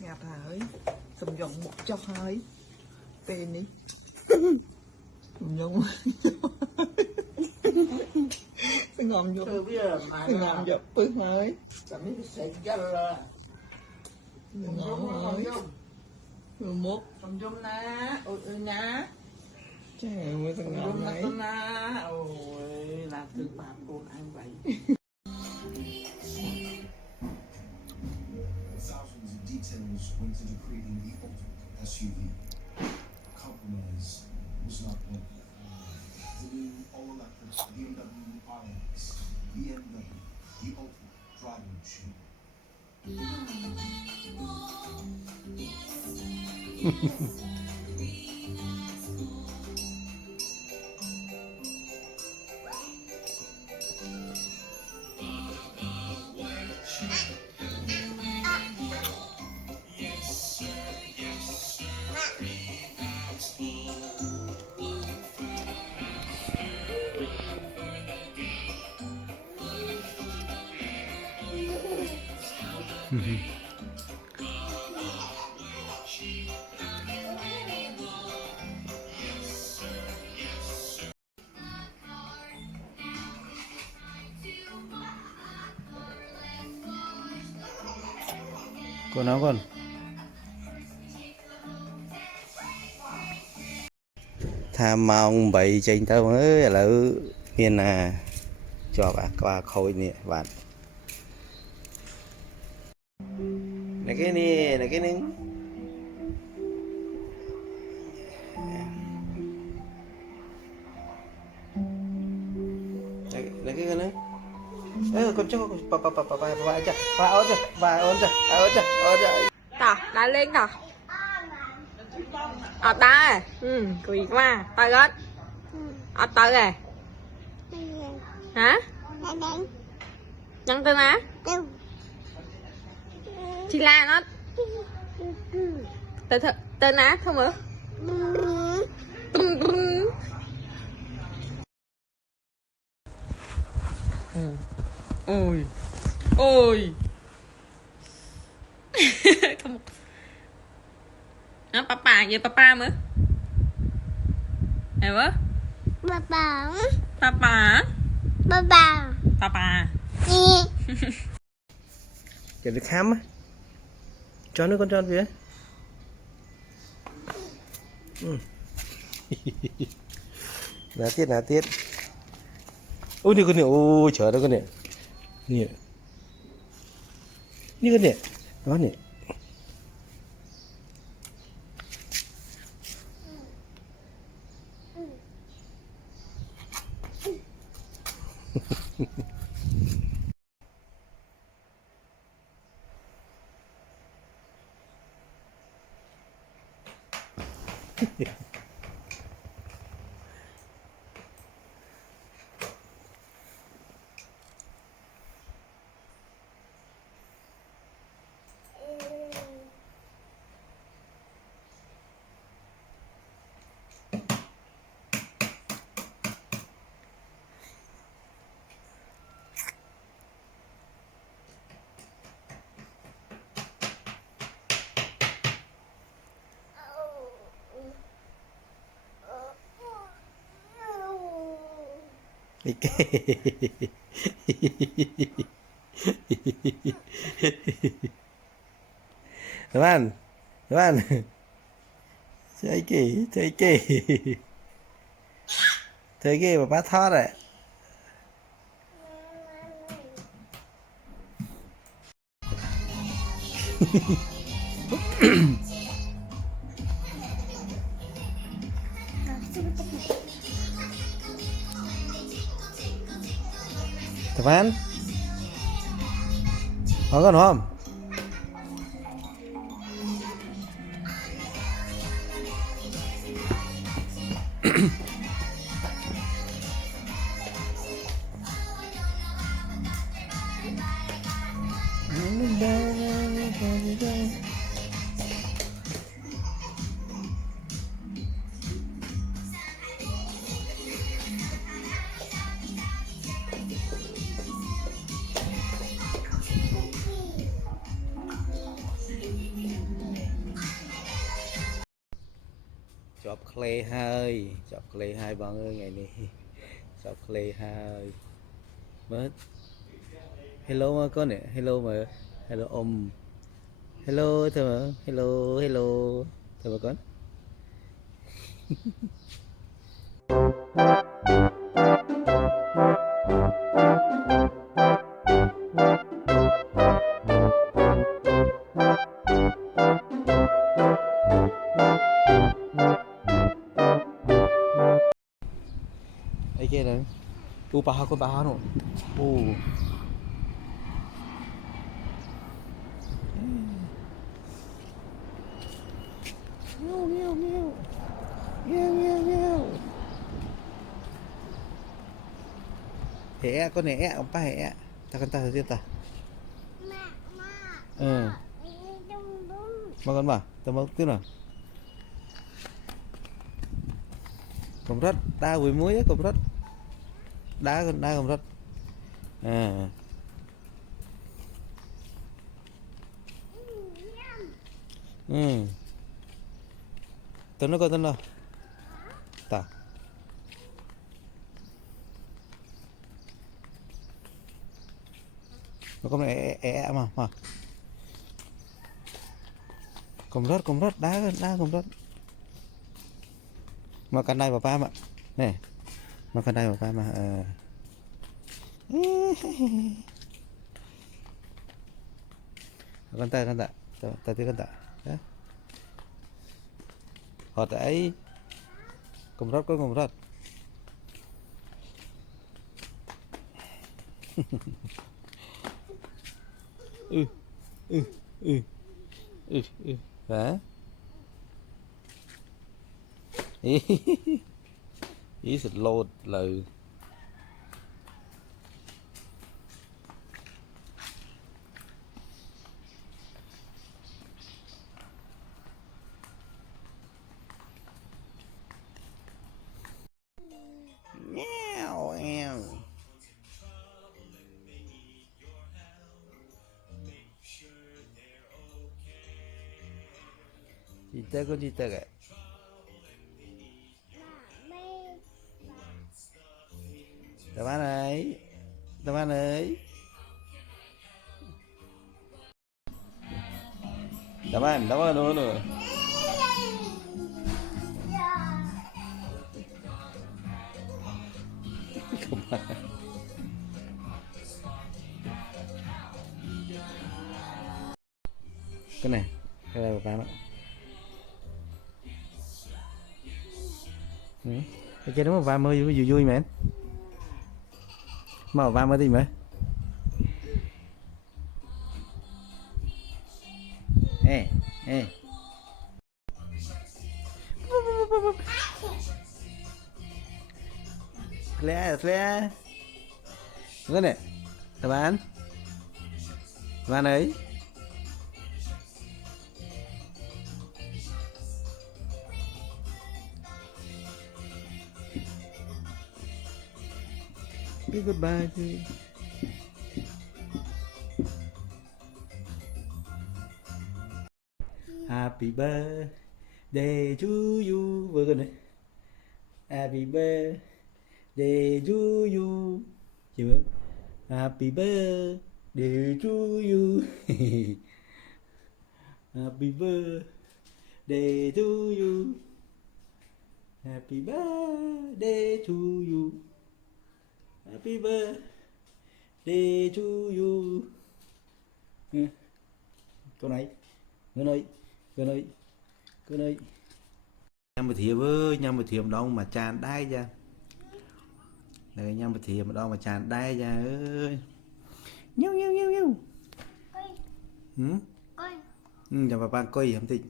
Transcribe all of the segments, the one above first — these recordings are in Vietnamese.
ngạt hơi sầm dòng một cho hơi tên đi sầm dòng ngòm vô ngòm vô bự hơi ngòm hơi một sầm dòng ná ôi ná trời ơi sầm dòng này ôi là từ bạn con ăn vậy. Details went into creating the ultimate SUV. Compromise was not one. The new all-electric BMW iX, BMW, the ultimate driving machine. Con áo con tham mong bậy trên tao mới là miền cho bà qua khôi nè bạn này cái này là cái nứng là cái nứng con cho tao lại lên tao ta quỳ qua tao gót tao rồi hả nhăn tên á chị la nó tên á không hả ôi ôi không papa vậy papa mới em ơi Papa. papa Papa. papa cái được khám á cho nó con cho phía là tiết ôi đi con này ôi chờ đó con này nè đi con này đó nè Teman, teman, saya ke, Thế ghê bà bác thoát rồi. Teman, mau kan Om? Chọc clay hơi, chọc clay hai bọn ơi ngày này. Chọc clay hai. Mất. Hello mà con nè, hello mà. Hello om. Hello thưa mà. Hello, hello. Thưa mà con. Ấy kia này. Bà con bà nó. Meow meow meow. Meow meow meow. Hẹ con này ông ba hẹ. Ta con ta thật ta. Ừ. Mà con bà, tao mau tiếp nào. Cầm rất đa với muối á, cầm rất đá cầm rất à ừ tên nó coi tên nào ta nó con này mà cầm rất đá cầm rất makan đây papa mà nè makan đây papa mà con ta ta tiếp con ta họ tại cầm rất có cầm rất hả ý xịt lột lời Meow, meow. Cita con cita kak. Teman ơi, teman ơi. Teman dulu. Cái này bà nó cái kia đúng mà bà mới vui vui mẹ mà bà mới đi mẹ ê Claire cái này bạn ấy Say goodbye to you. Happy birthday to you. Vừa gần đấy. Happy birthday to you. Chưa? Happy birthday to you. Happy birthday to you. Happy birthday to you. Happy birthday to you. Câu này. Người ơi. Người ơi. Người ơi. Nhâm bịch thiệp ơi, nhâm bịch thiệp đâu mà tràn đai ra. Đây nhâm bịch thiệp đâu mà tràn đai ra ơi. Nhiêu nhiêu nhiêu nhiêu. Chào bà bạn coi không thích.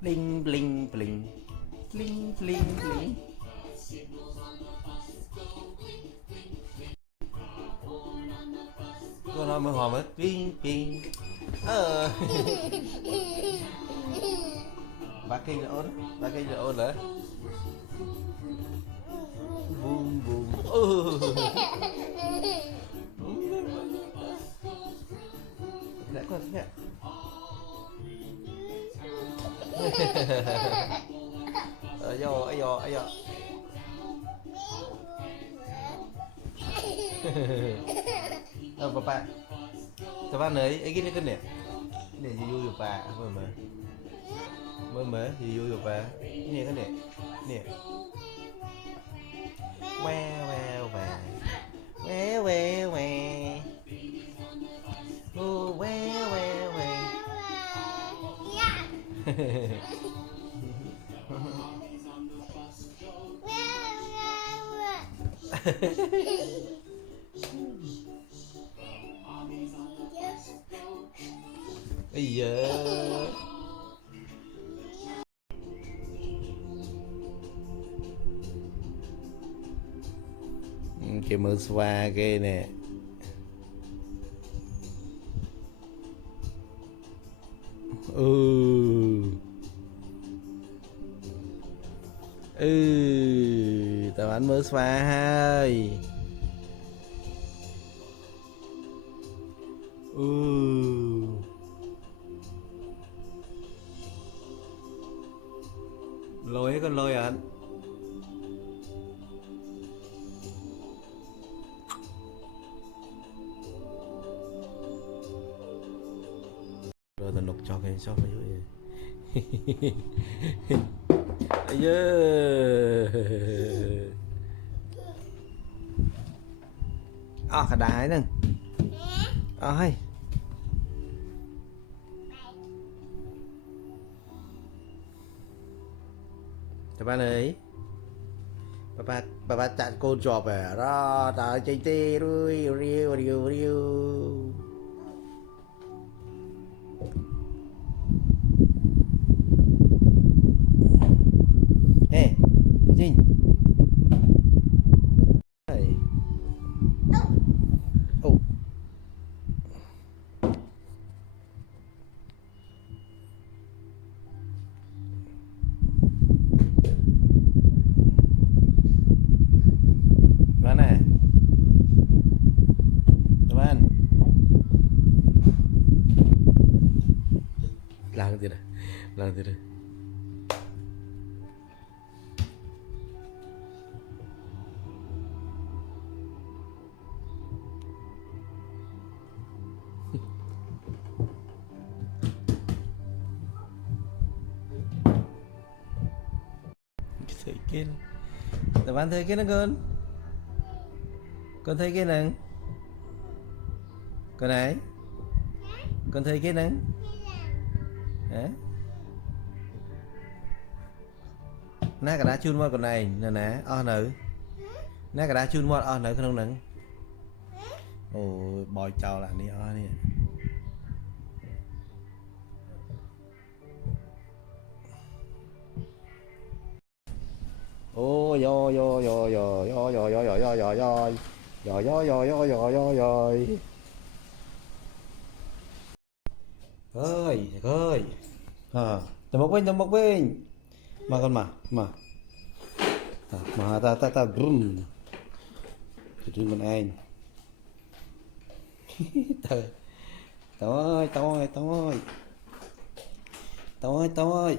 Bling bling bling bling bling bling. Cô nói mới hòa mất bing bing. Ba cây là ôn, ba cây là ôn nữa. Boom boom. Lại con thế. Ayo ayo ayo. Bapak. Coba nih, gini kan ya? Ini Yuyu Pak, apa mah? Mama, Yuyu Pak. Ini kan ya? Ini. Wow wow wow. Wow wow wow. Oh wow wow wow. Iya. Cái mưa xoa cái nè. Tao ăn mưa xoa hai. Lôi con lôi anh. Rồi tao nộp cho cái shop vậy. Cả đái nè. Hay. Các bạn ơi. Bà chặn cô chọp à. Đó, trời chơi tê rồi. Riu. Ê, Vinh. Mana? Teman. Lang tidak. Thấy cái. Teman thấy cái nó con. Con thấy cái nè. Con này. Con thấy cái nè. Hả? Ná cả đá chun qua con này nè nữ. Ná cả đá chun qua nữ không nè. Ồ bòi chào lại đi nè. Ô yo. Ơi. Tầm bốc bên. Mà con mà. Mà ta brum. Trưng con anh. Tao ơi. tao ơi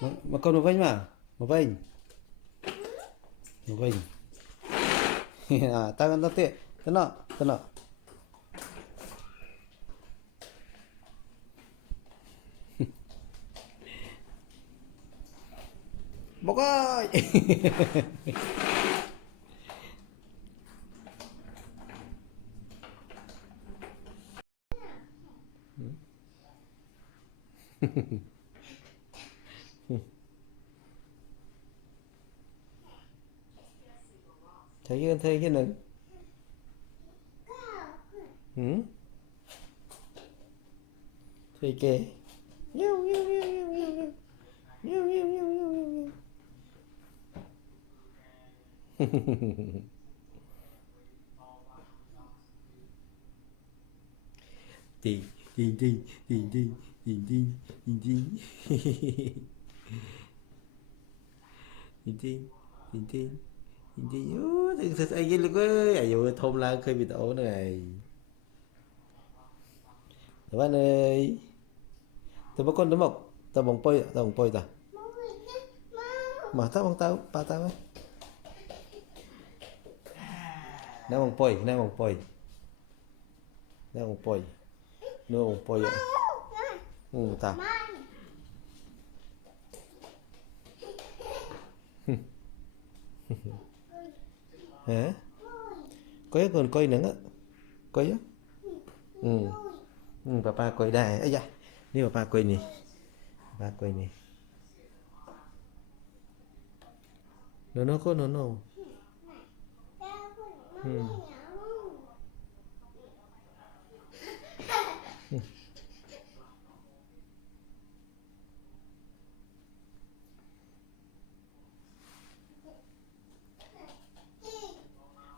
mà con một vinh mà một vinh à tao tiện tao nọ bốc ơi thấy cái này thấy kì Ting ting ting ting ting ting ting ting ting ting ting ting ting ting ting thật ai luôn ơi à dù thôn la khơi bị tổ này các bạn ơi tôi bắt con đúng không tao bồng poi ta mà tao bồng tao ba tao ấy nè bồng poi nè bồng poi vậy ta hả có còn coi nữa á coi á papa coi đây ấy da đi papa coi nè nó có nó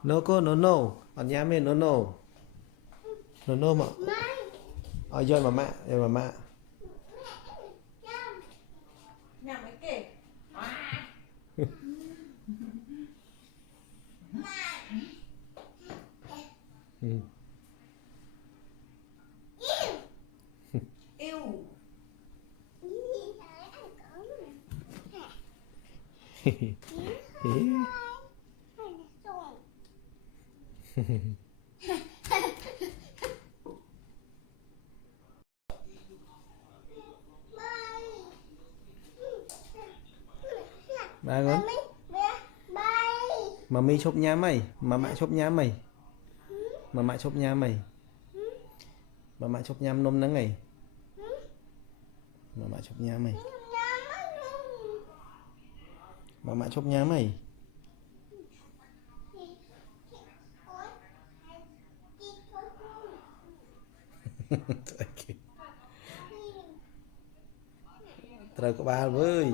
nó có nó anh nhá mẹ nó mà ở rồi mà nhà mấy kể yêu ba con mày chụp nhà mày mà mẹ chụp nhà mày nôm nắng ngày mà mẹ chụp nhà mày trời có ba với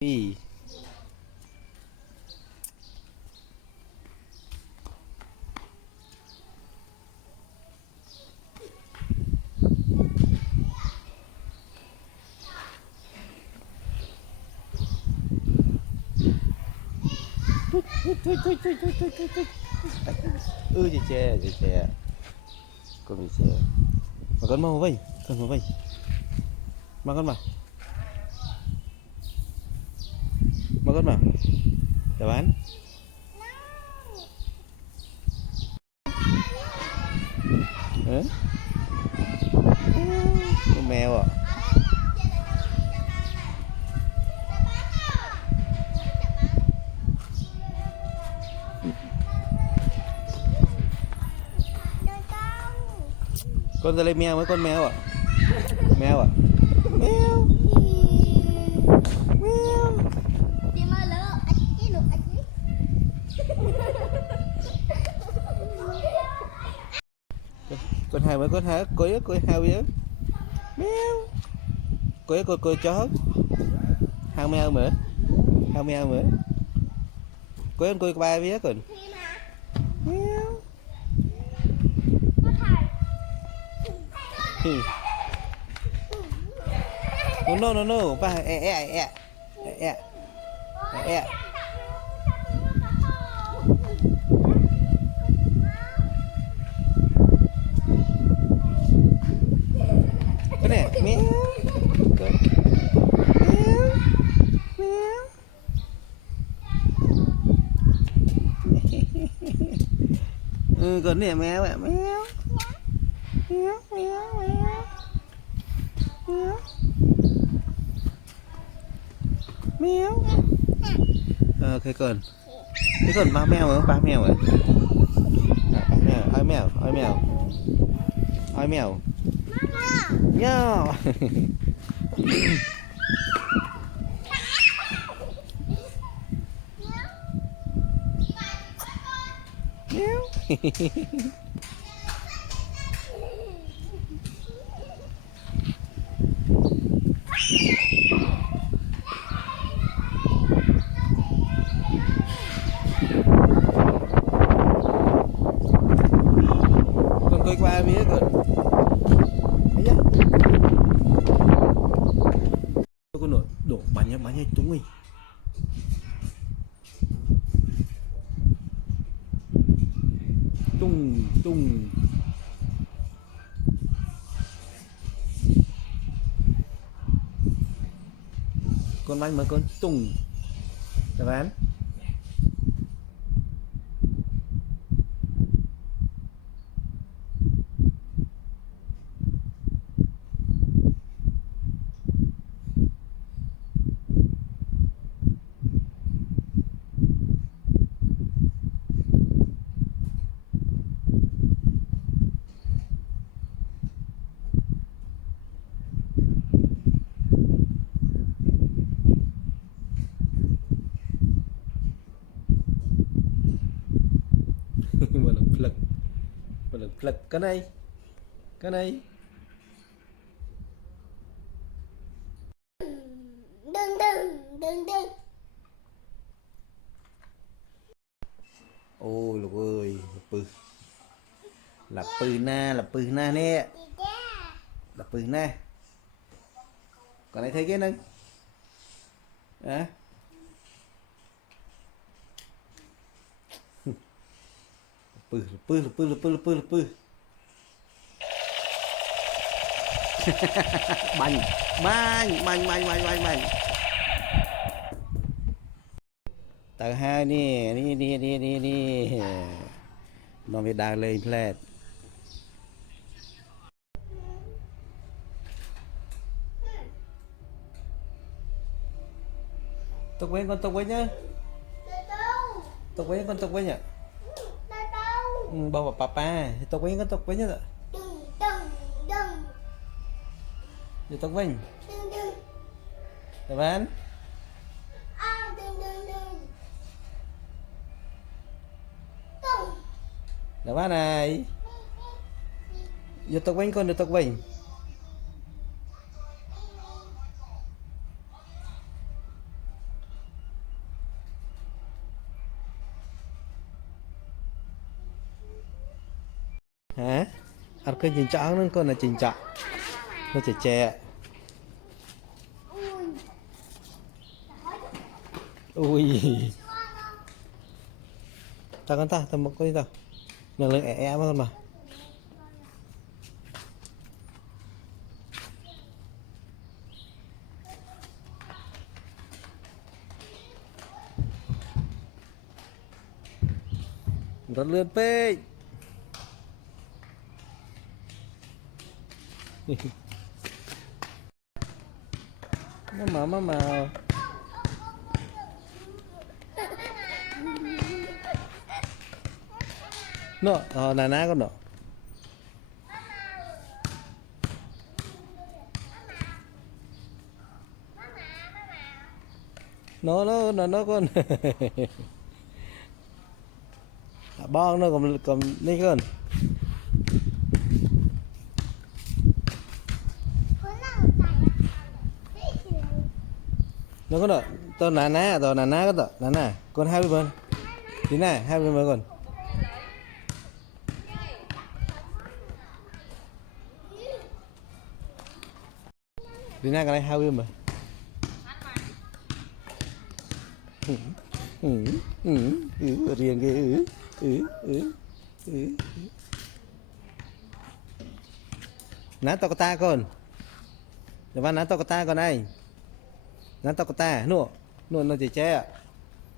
gì chị che con bị che mà con mau vây mà con mà chào bạn con mèo à con ra lấy mèo với con mèo à mèo con hai với con hai coi hai với mèo coi chó hai mèo nữa coi ba với còn mèo no ba Mèo. Con. Mèo. Mèo. Ừ, con này mèo ạ, mèo. Mèo, mèo, mèo. Mèo. Mèo. Cái con ba mèo hả? Ba mèo hả? Ai mèo, ai mèo. Ai mèo. Nhau. Meow. Con coi qua phía con. Thấy chưa? Con đổ banyak tung ơi. Tung. Con bánh mà con tung. Các bạn. Mà lực lực cái này Đừng. ôi lục ơi là pư na nè là pư na còn này thấy cái nâng à? Pư bành tờ hai nè đi nó bị đào lên plate tục với con tục với nhá tục với nhá bao papa tục với con tục với nhá đi tục với các bạn các bạn này vô tục với con được tục với hả ăn cái chỉnh trọng nữa con là chỉnh trọng nó trẻ ui ta con ta một cái gì đâu năng lượng mà con mà rất lươn phê mà nó nà con nó con bong nó cầm đi con nó có tao nà ná có nà con hai bên tí này hai bên con tí này cái này hai bên mà riêng cái ná tao có ta con Để bạn nắn tóc ta con này. Nắn tóc ta, nụ. Nụ nó chỉ che.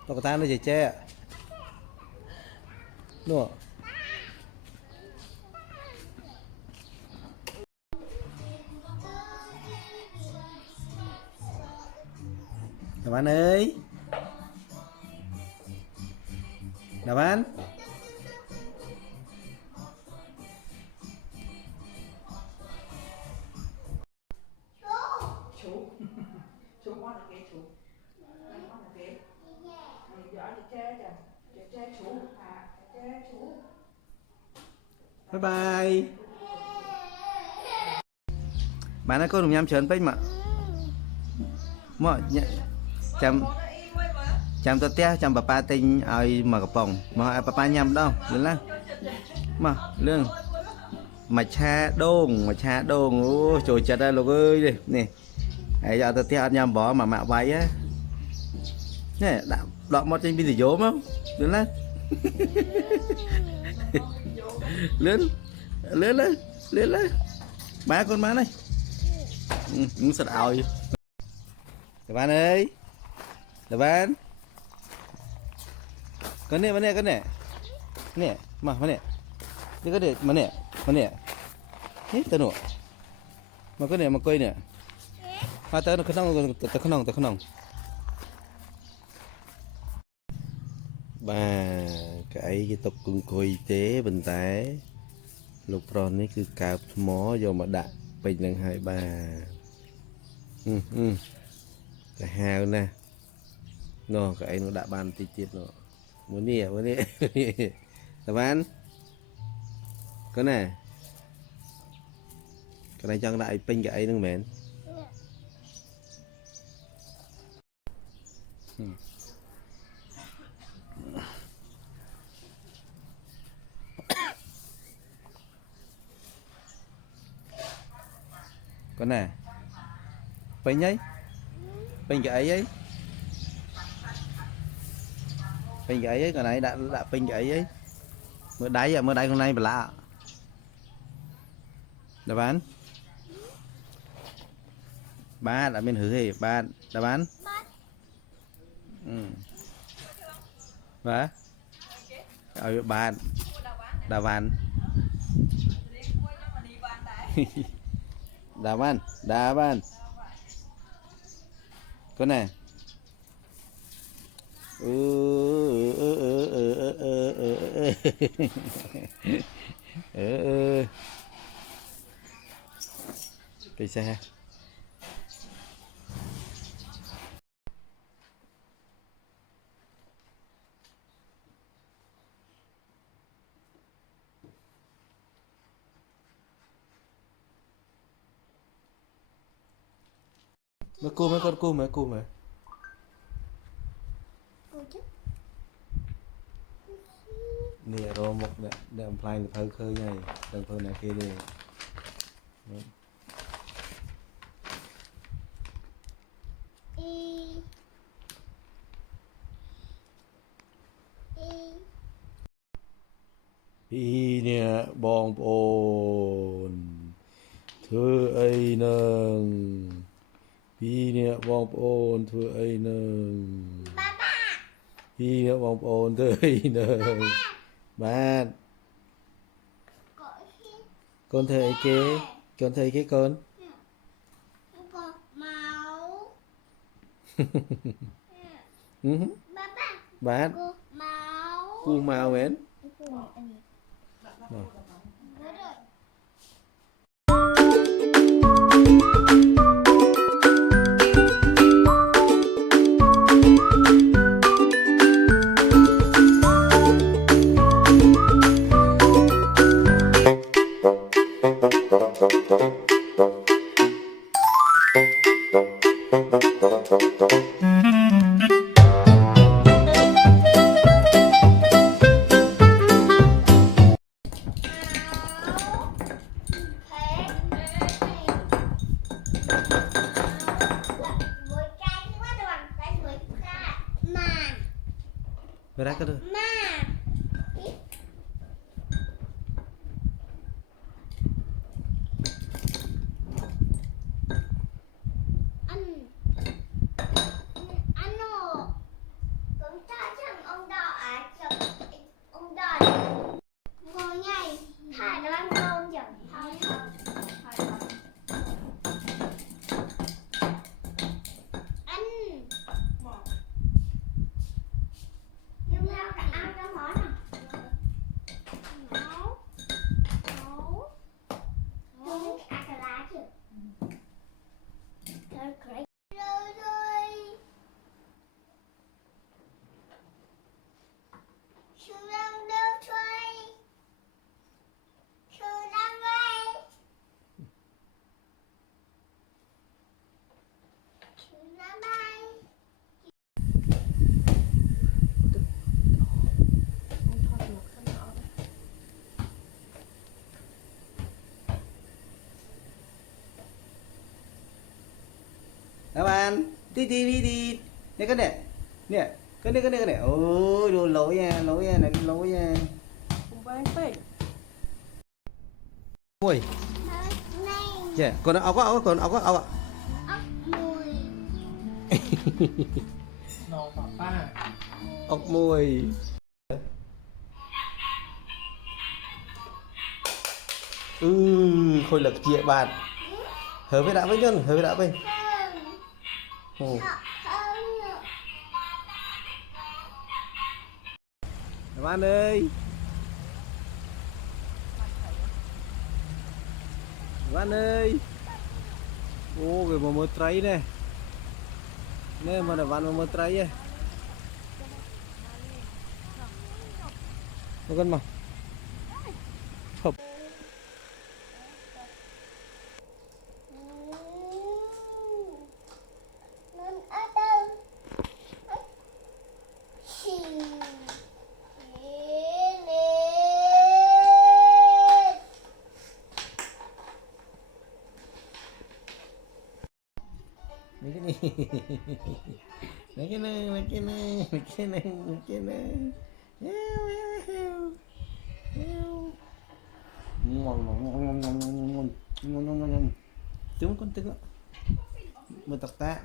Tóc ta nó chỉ che. Nụ. Đà Văn ơi. Đà Văn. Chú con là cái chú. Con là cái. Giờ thì che kìa. Che chú. Che chú. Bye bye. Bạn ơi, con đừng nhắm trớn bếch mà. Mọi chăm tôi té chăm papa tinh ai mà cái phòng mà papa nhầm đâu lớn lắm mà lương mà cha đôn ô trời chật ra lục ơi đi nè ấy giờ tôi té nhầm bỏ mà mạo váy á nè đọ một trên bây giờ dỗ không lớn lắm lớn má con má này cũng sợ ảo các bạn ơi các bạn cái này nè mà nè cái này mà nè hết tao nổ mà cái này mà coi nè hoa tao nó khăn nòng bà cái tục cùng coi tế bình té lục ron này cứ cạp mó vô mà đặt bình lần hai bà cái hào nè nó cái nó đã bàn tí tiết nó muốn đi tập ăn cái này chân lại pin cái ấy nữa mến con này pin ấy pin cái ấy pin cái ấy cái này đã pin cái ấy mới đáy hôm nay bà lạ đáp án ba đã bên hứa thì ba đáp án và ở ba đáp án đáp án con này cái xe mấy con cua mấy nè rồi một để play được thơ khơi này đừng thôi này kia đi Ý nè bong ôn thưa ấy nâng Ý nè bong ôn thưa ấy nâng Ý nè bong ôn thưa ấy nâng bạn con thấy cái con máu bạn cu màu mến Berat ke tuh? Anh nhưng leo cả ăn cho món à? Nấu nấu nấu ăn cả lá chứ. Rồi rồi rồi. Sư đang đâu chơi? Sư đang đây. Sư đang đây. Các bạn tí tí tí tí nè cái này nè cái này ôi đồ lỗi nha này lỗi nha ui Này dạ còn ốc á còn ốc ốc mùi. Nồi papa. ốc mùi khôi lực chia bạn hở với đã với nhân hở với đã với Không. Không. các bạn ơi các bạn ơi ô cái mà một trái này nè mà bạn mà một trái ấy nó gần mà hợp Nên ở đâu? Xì. mấy cái này mấy cái này mấy cái này mấy cái này mấy cái này chúng con tức một tật ta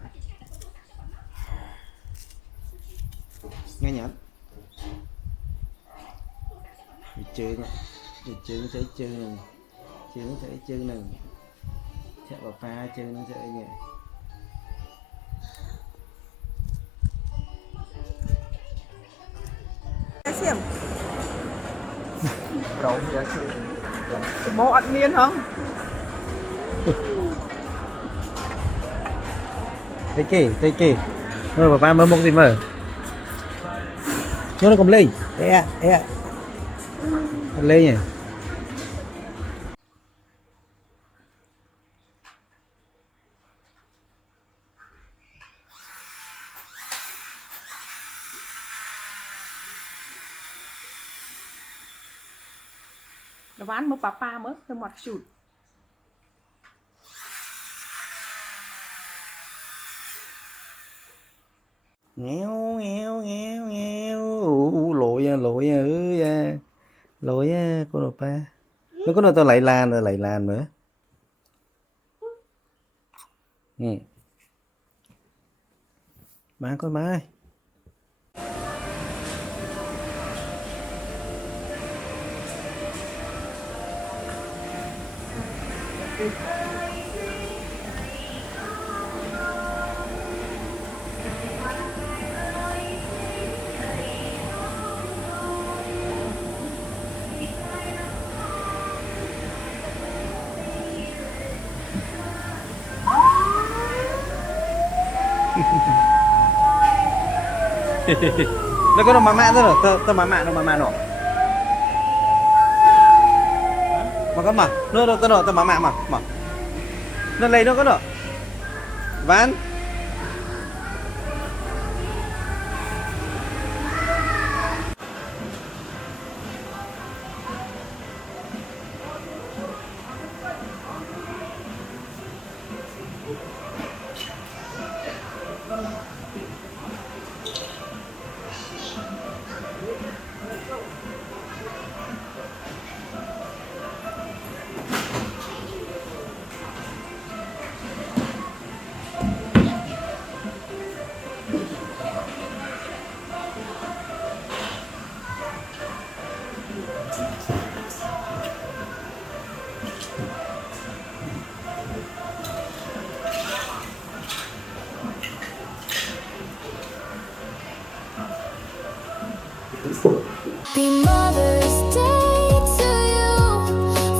nghe nhở chơi nó chơi chơi chơi này chơi nó chơi chơi này chạy vào pha chơi nó chơi nhỉ Xiêm. Rau giá xiêm. Bố ăn miên không? Thấy kì rồi bà mới một gì mở nó còn lên lên nhỉ Nó bán một papa mới thêm một chút. nghèo lội con đồ pa nó có nơi tao lại lan nữa má con má ơi nó có mà mạ rồi tao mà mạ nó mà con mà nó có nó tao mà nó lấy nó có nó ván Happy Mother's Day to you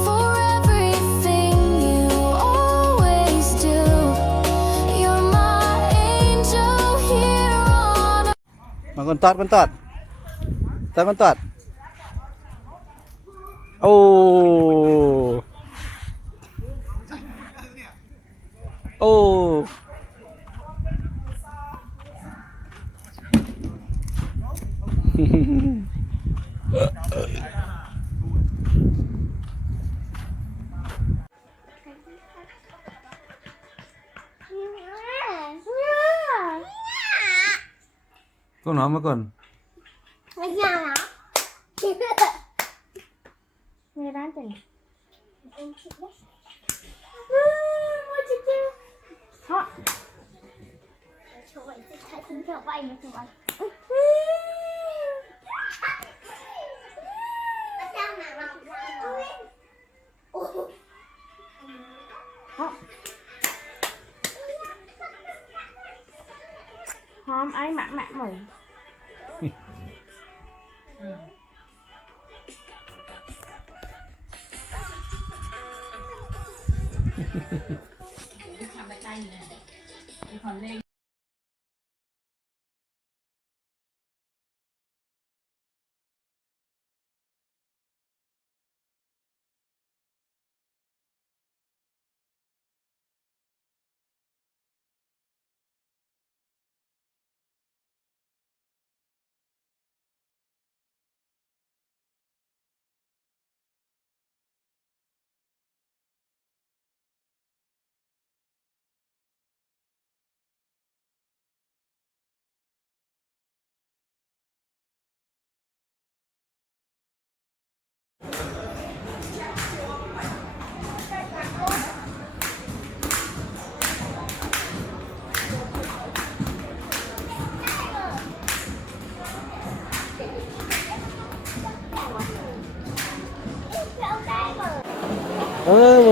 for everything you always do. You're my angel here on earth. บางคนตอดมันตอดตอดมันตอดโอ้โอ้ con nó mà còn Ở nhà hả? Người bán tiền. Em chịu đấy. Mua chị chưa? Thôi. Chụp vậy, hãy tính chụp vậy mà chụp vậy. Ở sao mà lọc ra rồi? Hôm ấy mặn mặn mày.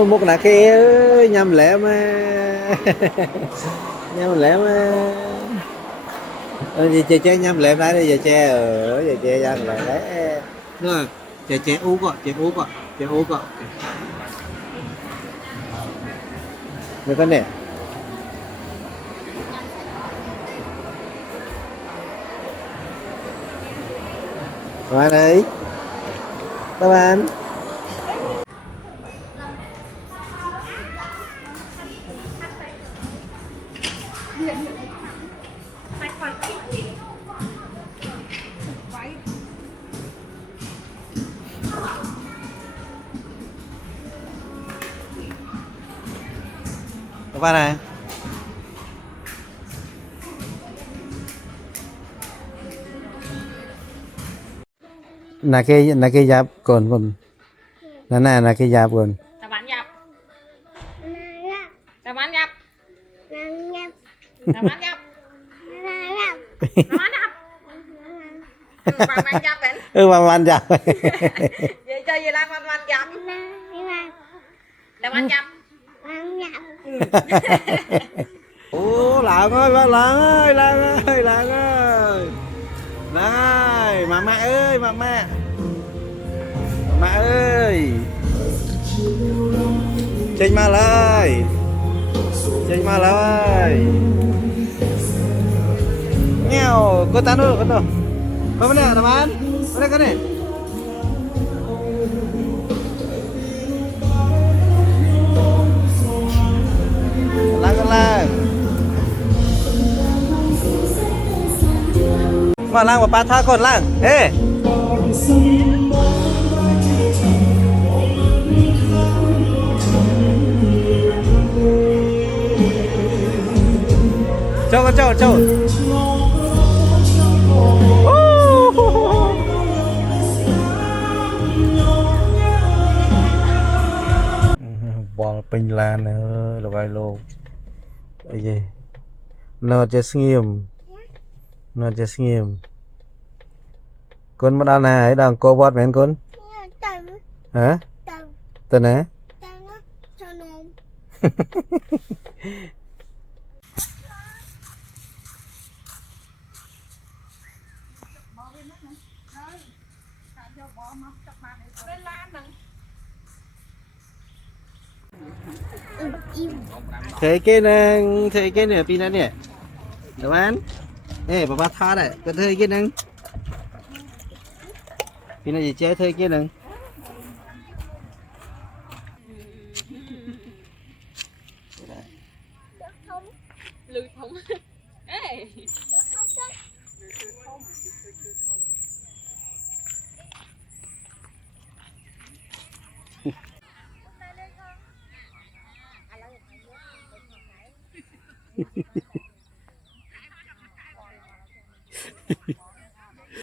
Một nạ kia ơi nhầm lẽ mà nhầm lẽ mà gì che nhầm lẽ đấy đi giờ che ở giờ che ra lại đấy rồi che ú gọi che ú gọi được con nè các bạn ơi các bạn các bạn này là cái giáp còn là cái giáp còn Tao bán nhập. Nè, Tao bán nhập. nè, Tao bán nhập. nè. Tao bán nhập. Bằng bán nhập đến. bạn giáp Vậy chơi gì làm bán nhập. Tao bán nhập. Ủa Lan ơi bác Lan ơi Lan ơi Lan ơi này mà mẹ ơi mà mẹ ơi Chênh mà lời nghèo cô tán dulu kau apa benar teman mana kan nih lang mà lang bà tha con lang ê châu bò pin lan nữa là vai lô cái gì nó just nghiêm con mà đang này đang co bót mến con hả tên này Thế cái nâng, thế cái nửa pin nè. Được không? Ê, bà tha đấy, cái thế cái nâng. Pin này gì chơi thế cái nâng. lưu thông ê Hehehe